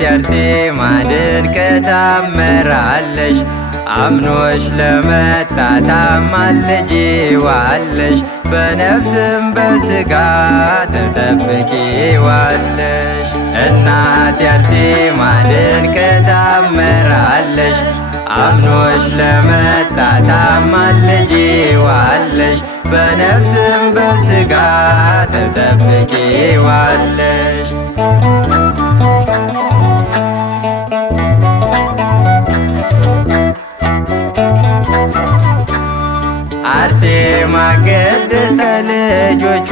እናቴ አርሴማ ድንቅ ታምራለሽ። አምኖሽ ለመጣ ታማልጂዋለሽ። በነፍስም በሥጋ ትጠብቂዋለሽ። እናቴ አርሴማ ድንቅ ታምራለሽ። አምኖሽ ለመጣ ታማልጂዋለሽ። በነፍስም በሥጋ ትጠብቂዋለሽ። አርሴማ ቅድስት ከልጆቿ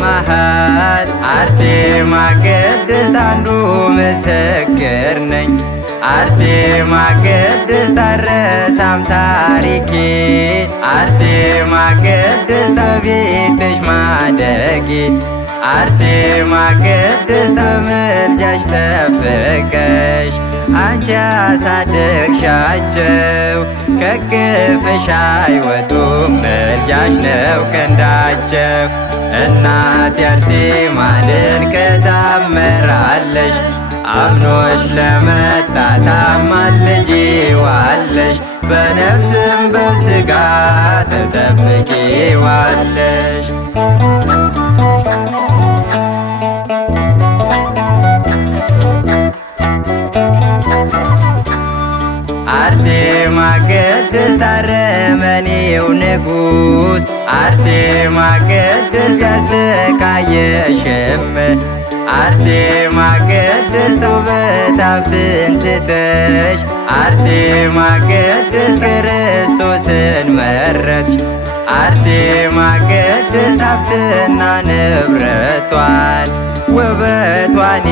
መሃል አርሴማ ቅድስት አንዱ ምስክር ነኝ። አርሴማ ቅድስት አልረሳም ታሪኬ አርሴማ ቅድስት በቤትሽ ማደጌ አርሴማ ቅድስት በምልጃሽ ጠብቀሽ አንቺ አሳደግሻቸው ከቅፍሽ አይወጡም ምልጃሽ ነው ክንዳቸው። እናቴ አርሴማ ድንቅ ታምራለሽ። አምኖሽ ለመጣ ታማልጂዋለሽ። በነፍስም በሥጋ ትጠብቂዋለሽ። አርሴማ ቅድስት አረመኔው ንጉሥ አርሴማ ቅድስት ያሰቃየሽም አርሴማ ቅድስት ውበት ሀብትን ትተሽ አርሴማ ቅድስት ክርስቶስን መረጥሽ። አርሴማ ቅድስት ሀብትና ንብረቷን ውበቷን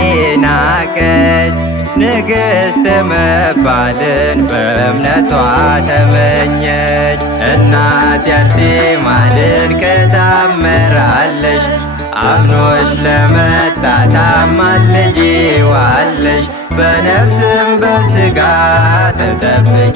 ናቀች። ንግሥት መባልን በእምነቷ ተመኘች። እናቴ አርሴማ ድንቅ ታምራለሽ። አምኖሽ ለመጣ ታማልጂዋለሽ። በነፍስም በሥጋ ትጠብቂዋለሽ።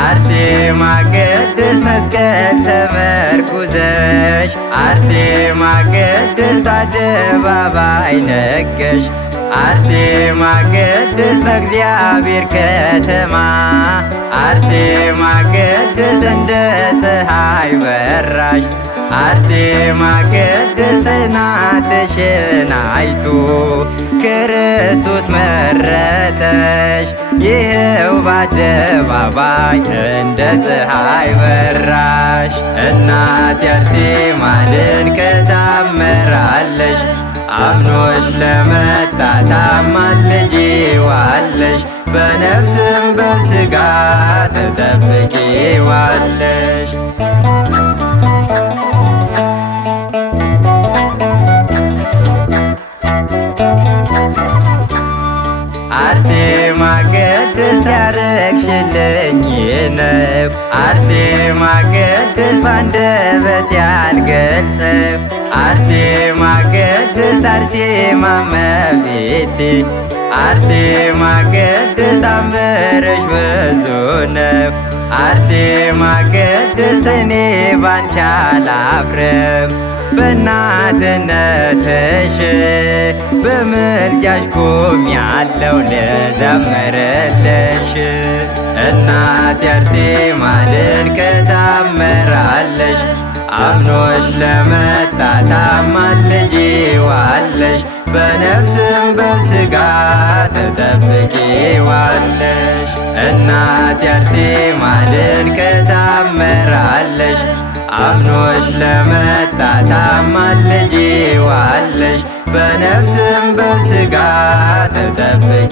አርሴማ ቅድስት መስቀል ተመርኩዘሽ አርሴማ ቅድስት አደባባይ ነቀሽ። አርሴማ ቅድስት እግዚአብሔር ከተማ አርሴማ ቅድስት እንደ ፀሐይ በራሽ። አርሴማ ቅድስት እናትሽን አይቶ ክርስቶስ መረጠሽ። ይኸው በአደባባይ እንደ ፀሐይ በራሽ። እናቴ አርሴማ ድንቅ ታምራለሽ። አምኖሽ ለመጣ ታማልጂዋለሽ። በነፍስም በሥጋ ትጠብቂዋለሽ። አርሴማ ቅድስት ያረግሽልኝ ነው አርሴማ ቅድስት ባንደበት ያልገልጸው አርሴማ ቅድስት አርሴማ እመቤቴ አርሴማ ቅድስት ታምርሽ ብዙ ነው። አርሴማ ቅድስት እኔ ባንቺ አላፍርም። በእናትነትሽ በምልጃሽ ቆሜያለሁ ልዘምርልሽ። እናቴ አርሴማ ድንቅ ታምራለሽ። አምኖሽ ለመጣ ታማልጂዋለሽ። በነፍስም በሥጋ ትጠብቂዋለሽ። እናቴ አርሴማ ድንቅ ታምራለሽ። አምኖሽ ለመጣ ታማልጂዋለሽ። በነፍስም በሥጋ ትጠብቂዋለሽ።